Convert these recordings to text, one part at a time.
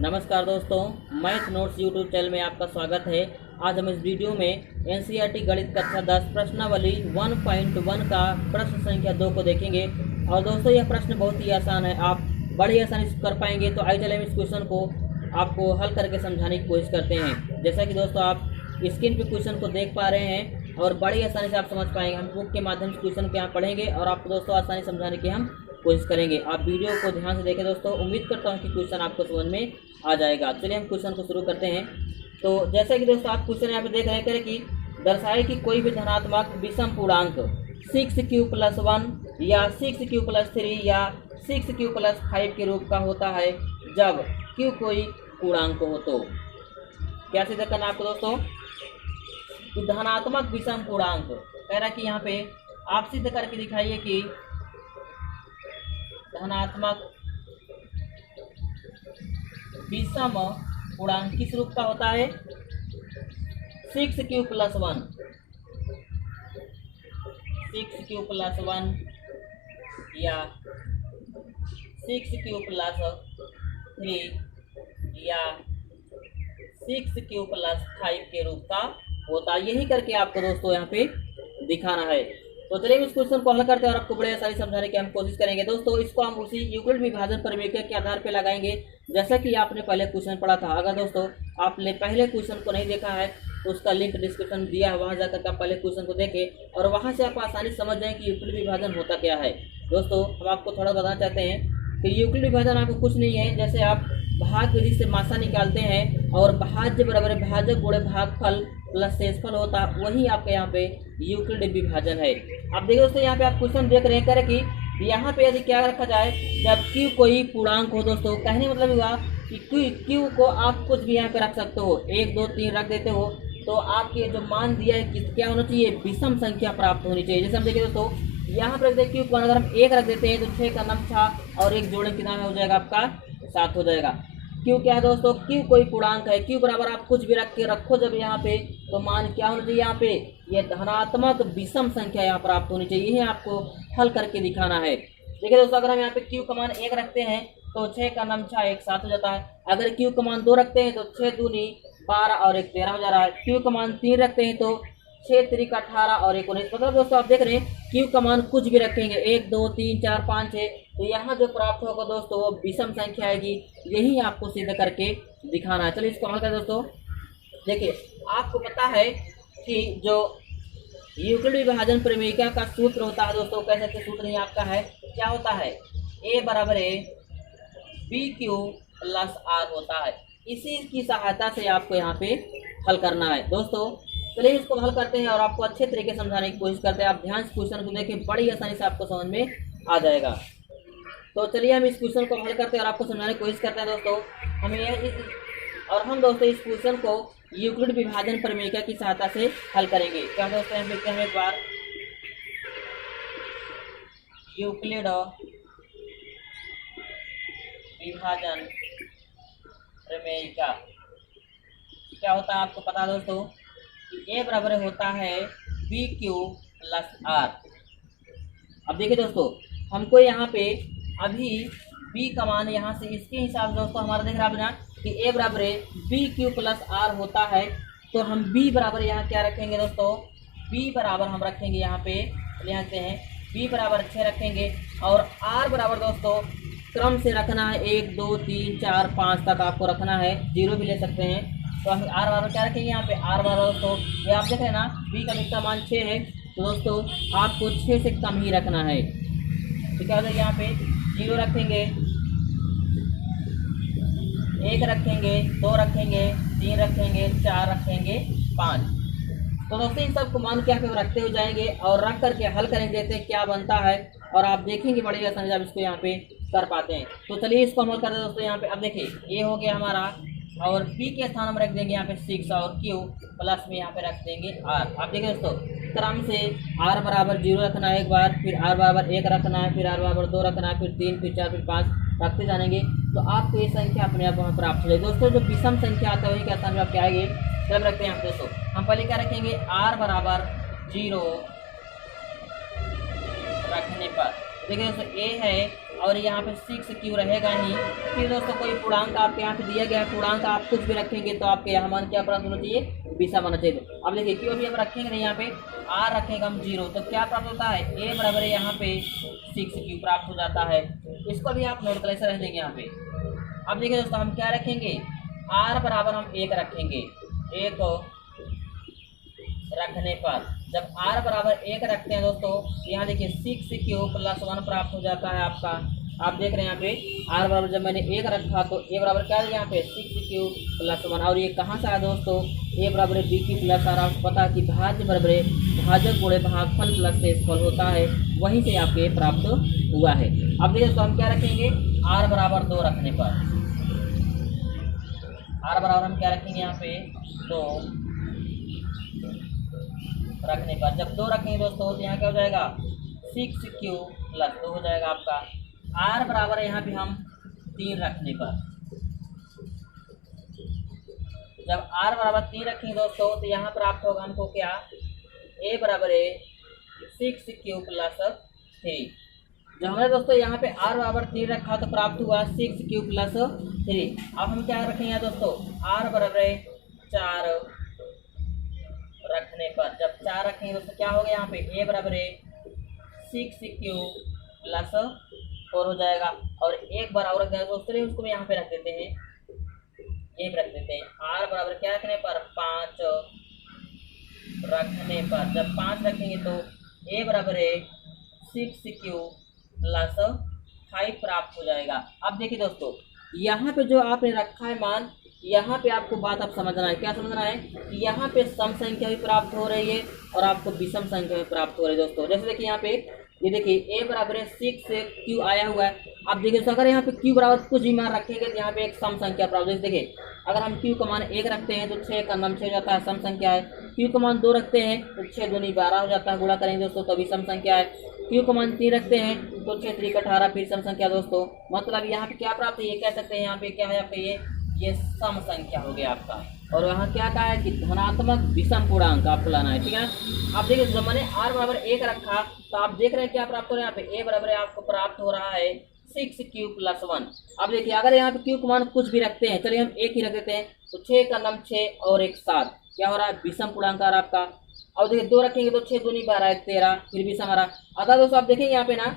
नमस्कार दोस्तों, math notes YouTube channel में आपका स्वागत है। आज हम इस वीडियो में एनसीईआरटी गणित कक्षा 10 प्रश्नावली 1.1 का प्रश्न संख्या 2 को देखेंगे। और दोस्तों यह प्रश्न बहुत ही आसान है, आप बड़ी आसानी से कर पाएंगे। तो आइए चलिए हम इस क्वेश्चन को आपको हल करके समझाने की कोशिश करते हैं। जैसा कि दोस्तों आप स्क्रीन पर क्वेश्चन को देख पा रहे हैं और बड़ी आसानी से आप समझ पाएंगे। हम बुक के माध्यम से क्वेश्चन को यहाँ पढ़ेंगे और आपको दोस्तों आसानी समझाने की हम कोशिश करेंगे। आप वीडियो को ध्यान से देखें दोस्तों। उम्मीद करता हूँ कि क्वेश्चन आपको समझ में आ जाएगा। चलिए हम क्वेश्चन को शुरू करते हैं। तो जैसे कि दोस्तों आप क्वेश्चन यहाँ पे देख रहे हैं कि दर्शाए कि कोई भी धनात्मक विषम पूर्णांक 6q+1 या 6q+3 या 6q+5 के रूप का होता है जब q कोई पूर्णांक हो। तो क्या सिद्ध करना आपको दोस्तों कि धनात्मक विषम पूर्णांक कह रहा है कि यहाँ पे आप सिद्ध करके दिखाइए कि धनात्मक विषम पूर्णांक किस रूप का होता है। 6q+1 या 6q+3 या 6q+5 के रूप का होता है। यही करके आपको दोस्तों यहाँ पे दिखाना है। तो चलिए इस क्वेश्चन को हल करते हैं और आपको बड़े आसानी समझाने की हम कोशिश करेंगे। दोस्तों इसको हम उसी यूक्लिड विभाजन प्रमेय के आधार पर लगाएंगे जैसा कि आपने पहले क्वेश्चन पढ़ा था। अगर दोस्तों आपने पहले क्वेश्चन को नहीं देखा है तो उसका लिंक डिस्क्रिप्शन दिया है, वहाँ जाकर आप पहले क्वेश्चन को देखें और वहाँ से आप आसानी समझ जाएं कि यूक्लिड विभाजन होता क्या है। दोस्तों हम आपको थोड़ा बताना चाहते हैं कि यूक्लिड विभाजन आपको कुछ नहीं है। जैसे आप भाग विधि से मात्रा निकालते हैं और भाज्य बराबर भाजक गुणे भागफल प्लस शेषफल होता, वही आपके यहाँ पे यूक्लिड विभाजन है। अब देखिए दोस्तों यहाँ पे आप क्वेश्चन देख रहे हैं कि यहाँ पे यदि क्या रखा जाए जब q कोई पूर्णांक हो। दोस्तों कहने मतलब हुआ कि q को आप कुछ भी यहाँ पे रख सकते हो, 1 2 3 रख देते हो तो आपके जो मान दिया है कि क्या होना चाहिए, विषम संख्या प्राप्त होनी चाहिए। जैसे हम देखिए दोस्तों यहाँ पर रख देते q को अगर हम 1 रख देते हैं तो 6 का नाम 6 और 1 जोड़े कितना में हो जाएगा आपका 7 हो जाएगा। q क्या है दोस्तों, q कोई पूर्णांक है। q बराबर आप कुछ भी रख के रखो जब यहाँ पे तो मान क्या होना चाहिए, यहाँ पे ये धनात्मक विषम संख्या यहाँ प्राप्त होनी चाहिए। यही आपको हल करके दिखाना है। देखिए दोस्तों अगर हम यहाँ पे q का मान 1 रखते हैं तो 6 का नाम 6 1 7 हो जाता है। अगर q का मान 2 रखते हैं तो 6 दूनी 12 और 1 13 हो जा रहा है। q का मान 3 रखते हैं तो 6 3 18 और 1 19। मतलब दोस्तों आप देख रहे हैं q का मान कुछ भी रखेंगे 1 2 3 4 5 6 तो यहाँ जो प्राप्त होगा दोस्तों वो विषम संख्या आएगी। यही आपको सिद्ध करके दिखाना है। चलिए इसको हल करें दोस्तों। देखिए आपको पता है कि जो यूक्लिड विभाजन प्रमेयिका का सूत्र होता है दोस्तों, कह सकते सूत्र ही आपका है, क्या होता है, a बराबर है bq+r होता है। इसी की सहायता से आपको यहाँ पे हल करना है। दोस्तों चलिए इसको हल करते हैं और आपको अच्छे तरीके से समझाने की कोशिश करते हैं। आप ध्यान से क्वेश्चन को देखें, बड़ी आसानी से आपको समझ में आ जाएगा। तो चलिए हम इस क्वेश्चन को हल करते हैं और आपको समझाने की कोशिश करते हैं। दोस्तों हम दोस्तों इस क्वेश्चन को यूक्लिड विभाजन प्रमेयिका की सहायता से हल करेंगे। क्या दोस्तों हम लिखते हैं एक बार यूक्लिड विभाजन प्रमेयिका क्या होता है आपको पता है दोस्तों कि a बराबर होता है bq+r। अब देखिए दोस्तों हमको यहाँ पे अभी b का मान यहाँ से इसके हिसाब से दोस्तों हमारा देख रहा है ना कि a बराबर bq+r होता है। तो हम b बराबर यहाँ क्या रखेंगे दोस्तों, b बराबर हम रखेंगे यहाँ पे लिखते हैं b बराबर 6 रखेंगे और r बराबर दोस्तों क्रम से रखना है 1 2 3 4 5 तक आपको रखना है, 0 भी ले सकते हैं। तो हम r बराबर क्या रखेंगे यहाँ पे, r बराबर दोस्तों ये आप देख रहे हैं ना b का निकटा मान 6 है तो दोस्तों आपको 6 से कम ही रखना है। तो क्या होता है यहाँ पे 0 रखेंगे, 1 रखेंगे, 2 रखेंगे, 3 रखेंगे, 4 रखेंगे, 5। तो दोस्तों इन सब को मान के यहाँ पे रखते हुए जाएंगे और रख करके हल करेंगे, देखते हैं क्या बनता है और आप देखेंगे बड़ी आसानी से आप इसको यहाँ पे कर पाते हैं। तो चलिए इसको हम हल करते हैं दोस्तों। यहाँ पे अब देखिए ये हो गया हमारा और p के स्थान हम रख देंगे यहाँ पे 6 और q प्लस में यहाँ पे रख देंगे r। आप देखिए दोस्तों क्रम से r बराबर 0 रखना है एक बार, फिर r बराबर 1 रखना है, फिर r बराबर 2 रखना है, फिर 3 फिर 4 फिर 5 रखते जाएंगे तो आपको ये संख्या अपने आप वहाँ प्राप्त हो जाएगी। दोस्तों जो विषम संख्या आता है वही क्या स्थान में आपके आएगी। जब रखते हैं यहाँ पे दोस्तों हम पहले क्या रखेंगे r बराबर 0 रखने पर देखिए दोस्तों a है और यहाँ पे 6 क्यू रहेगा ही। फिर दोस्तों कोई पूर्णांक आपके यहाँ पे दिया गया है, पूर्णांक आप कुछ भी रखेंगे तो आपके यहाँ मान क्या प्राप्त होना चाहिए, विषम होना चाहिए। अब देखिए क्यों अभी हम रखेंगे नहीं, यहाँ पे आर रखेंगे हम 0, तो क्या प्राप्त होता है, ए बराबर है यहाँ पे 6 क्यू प्राप्त हो जाता है। इसको भी आप नोट कर ऐसे रख देंगे यहाँ पे। अब देखिए दोस्तों हम क्या रखेंगे, आर बराबर हम 1 रखेंगे। 1 रखने पर जब r बराबर 1 रखते हैं दोस्तों, यहाँ देखिए 6 क्यू प्लस 1 प्राप्त हो जाता है आपका। आप देख रहे हैं यहाँ पे r बराबर जब मैंने 1 रखा तो a बराबर क्या है यहाँ पे 6 क्यू प्लस 1, और ये कहाँ से आया दोस्तों, a बराबर b क्यू प्लस r। आपको पता है कि भाज्य बराबर भाजक गुणे भागफल प्लस से फल होता है, वहीं से आपके प्राप्त हुआ है। अब देखिए दोस्तों हम क्या रखेंगे, r बराबर 2 रखने पर, r बराबर हम क्या रखेंगे यहाँ पे 2 रखने पर। जब 2 रखेंगे दोस्तों तो यहाँ क्या हो जाएगा 6 क्यू प्लस 2 हो जाएगा आपका। r बराबर यहाँ पे हम 3 रखने पर, जब r बराबर 3 रखेंगे दोस्तों तो यहाँ प्राप्त होगा हमको क्या, a बराबर है 6 क्यू प्लस 3। जब हमने दोस्तों यहाँ पे r बराबर 3 रखा तो प्राप्त हुआ 6 क्यू प्लस 3। अब हम क्या रखेंगे दोस्तों, r बराबर 4 रखने पर, जब 4 रखेंगे दोस्तों क्या हो गया यहाँ पे, a बराबर 6 क्यू प्लस 4 हो जाएगा। और एक बार और रख देना दोस्तों, उसको भी यहाँ पे रख देते हैं, ये रख देते हैं। r बराबर क्या रखने पर 5 रखने पर, जब 5 रखेंगे तो a बराबर 6 क्यू प्लस 5 प्राप्त हो जाएगा। अब देखिए दोस्तों यहाँ पे जो आपने रखा है मान, यहाँ पे आपको बात आप समझना है, क्या समझना है कि यहाँ पे सम संख्या भी प्राप्त हो रही है और आपको विषम संख्या भी प्राप्त हो रही है दोस्तों। जैसे देखिए यहाँ पे ये देखिए a बराबर 6 क्यू आया हुआ है। अब देखिए तो अगर यहाँ पे q बराबर कुछ भी मान रखेंगे तो यहाँ पे एक सम संख्या प्राप्त होगी। देखिए अगर हम q का मान 1 रखते हैं तो 6 का नाम 6 हो जाता है, सम संख्या है। q का मान 2 रखते हैं तो 6 दूनी 12 हो जाता है, गुणा करेंगे दोस्तों तभी सम संख्या है। q का मान 3 रखते हैं तो 6 3 18 फिर सम संख्या दोस्तों। मतलब यहाँ पे क्या प्राप्त है, ये कह सकते हैं यहाँ पे क्या है, यहाँ पे ये सम संख्या हो गया आपका। और यहाँ क्या कहा है कि धनात्मक विषम पूर्णांक आपको लाना है, ठीक है। अब देखिए जब मैंने r बराबर 1 रखा तो आप देख रहे हैं क्या प्राप्त हो रहा है, यहाँ पे a बराबर आपको प्राप्त हो रहा है 6 क्यू प्लस 1। अब देखिए अगर यहाँ पे q का मान कुछ भी रखते हैं, चलिए हम 1 ही रख देते हैं, तो 6 का नाम 6 और 1 7, क्या हो रहा है विषम पूर्णांक आ रहा है आपका। और देखिए 2 रखेंगे तो 6 दूनी 12 1 13 फिर विषम आ रहा। अगर दोस्तों आप देखेंगे यहाँ पे ना,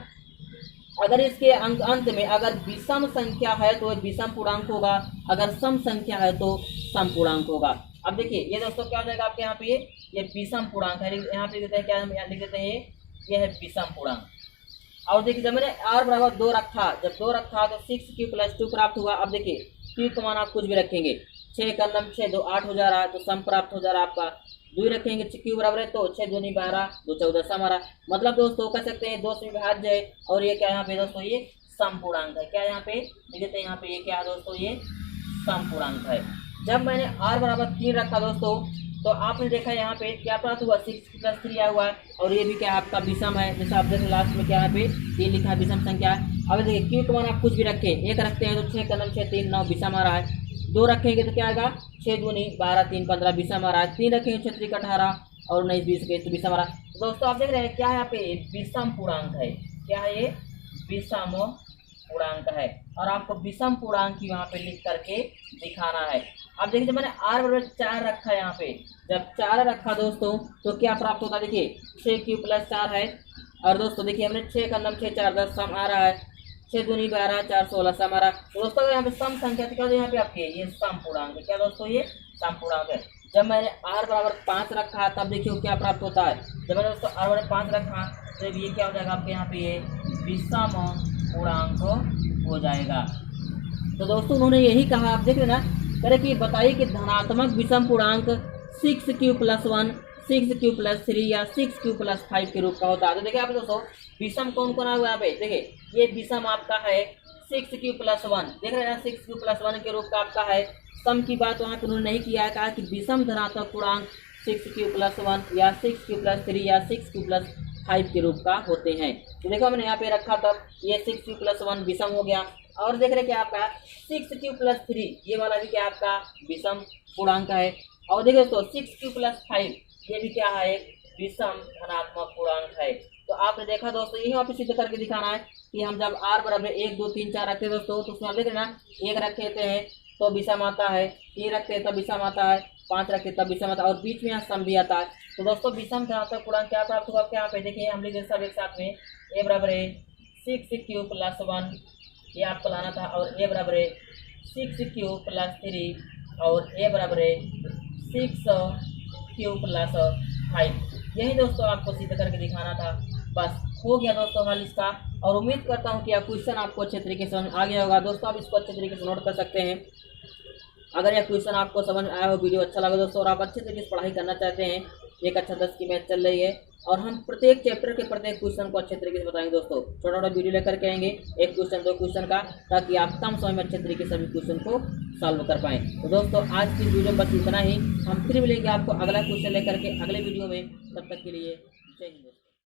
अगर इसके अंत में अगर विषम संख्या है तो विषम पूर्णांक होगा, अगर सम संख्या है तो सम पूर्णांक होगा। अब देखिए ये दोस्तों क्या हो जाएगा आपके यहाँ पे, ये विषम पूर्णांक है। यहाँ पे देते हैं क्या, हम यहाँ लिख देते हैं ये है विषम पूर्णांक। और देखिए जब मैंने r बराबर 2 रखा, जब 2 रखा तो 6 क्यू प्लस 2 प्राप्त हुआ। अब देखिए q का मान आप कुछ भी रखेंगे, 6 का नाम 6 2 8 हो जा रहा है, तो सम प्राप्त हो जा रहा है आपका। 2 रखेंगे q बराबर है तो 6 दूनी 12 2 14 सम आ रहा। मतलब दोस्तों कह सकते हैं 2 से विभाज्य है। और ये क्या यहाँ पे दोस्तों, ये सम पूर्णांक है। क्या यहाँ पे लिख देते हैं, यहाँ पे ये क्या है दोस्तों, ये सम पूर्णांक है। जब मैंने r बराबर 3 रखा दोस्तों तो आपने देखा यहाँ पे क्या प्राप्त हुआ 6 प्लस 3 आया हुआ है, और ये भी क्या आपका विषम है। जैसे आप देखें लास्ट में क्या यहाँ पे 3 लिखा है, विषम संख्या है। अब देखिए q का मान आप कुछ भी रखें, 1 रखते हैं तो 6 का नाम 6 3 9 विषम आ रहा है। 2 रखेंगे तो क्या आएगा 6 दूनी 12 3 15 विषम आ रहा है। 3 रखेंगे 6 3 18 और 19 20 के तो विषम आ रहा है। तो दोस्तों आप देख रहे हैं क्या है यहाँ पे विषम पूर्णांक है, क्या है ये विषम पूर्णांक है। और आपको विषम पूर्णांक की वहाँ पे लिख करके दिखाना है। अब देखिए जब मैंने r बराबर 4 रखा है, यहाँ पे जब 4 रखा दोस्तों तो क्या प्राप्त होता है, देखिए 6 क्यू प्लस 4 है। और दोस्तों देखिए हमने 6 का नाम 6 4 10 सम आ रहा है, 6 दूनी 12 4 16 सम आ रहा है। तो दोस्तों यहाँ पे सम संख्या तो क्या यहाँ पे आपके ये सम पूर्णांक है। क्या दोस्तों ये सम पूर्णांक है। जब मैंने r बराबर 5 रखा तब देखिए क्या प्राप्त होता है। जब मैंने दोस्तों r बराबर 5 रखा तो ये क्या हो जाएगा आपके यहाँ पे ये विषम पूर्णांक हो जाएगा। तो दोस्तों उन्होंने यही कहा, आप देख रहे ना, कह कि बताइए कि धनात्मक विषम पूर्णांक 6 प्लस 1 6 प्लस 3 या 6 प्लस 5 के रूप का होता है। तो देखिए आप दोस्तों विषम कौन कौन आ हुआ है यहाँ पे, देखिए ये विषम आपका है 6 प्लस 1, देख रहे हैं ना 6 प्लस 1 के रूप का आपका है। सम की बात वहाँ पे उन्होंने नहीं किया है, कहा कि विषम धनात्मक पूर्णांक 6 प्लस 1 या 6 प्लस 3 या 6 प्लस 5 के रूप का होते हैं। तो देखो हमने यहाँ पे रखा तब ये 6 प्लस 1 विषम हो गया। और देख रहे क्या आपका 6 प्लस 3 ये वाला भी क्या आपका विषम पूर्णांक है। और देखिए दोस्तों 6 प्लस 5 ये भी क्या है, विषम धनात्मक पूर्णांक है। तो आपने देखा दोस्तों, यही वहाँ पे सिद्ध करके दिखाना है कि हम जब r बराबर 1 2 3 4 रखते हैं दोस्तों, तो उसमें आप देख रहे हैं ना, 1 रखे थे तो विषम आता है, 3 रखते हैं तब विषम आता है, 5 रखते तब विषम आता है, और बीच में यहाँ सम भी आता है। तो दोस्तों विषम धनात्मक पूर्णांक क्या प्राप्त होगा आपके यहाँ पे, देखिए हम लिख सब एक साथ में, a बराबर है 6 प्लस 1, ये आपको लाना था, और a बराबर है 6 प्लस 3, और a बराबर है 6 प्लस 5। यही दोस्तों आपको सिद्ध करके दिखाना था। बस हो गया दोस्तों हल इसका, और उम्मीद करता हूँ कि यह क्वेश्चन आपको अच्छे तरीके से समझ आ गया होगा। दोस्तों आप इसको अच्छे तरीके से नोट कर सकते हैं। अगर यह क्वेश्चन आपको समझ आया हो, वीडियो अच्छा लगा दोस्तों, और आप अच्छे तरीके से पढ़ाई करना चाहते हैं, एक अच्छा 10 की मैथ चल रही है, और हम प्रत्येक चैप्टर के प्रत्येक क्वेश्चन को अच्छे तरीके से बताएंगे दोस्तों। छोटा छोटा वीडियो लेकर के आएंगे, एक क्वेश्चन 2 क्वेश्चन का, ताकि आप कम समय में अच्छे तरीके से सभी क्वेश्चन को सॉल्व कर पाएँ। तो दोस्तों आज की वीडियो में बस इतना ही, हम फिर मिलेंगे आपको अगला क्वेश्चन लेकर के अगले वीडियो में। तब तक के लिए जय हिंद।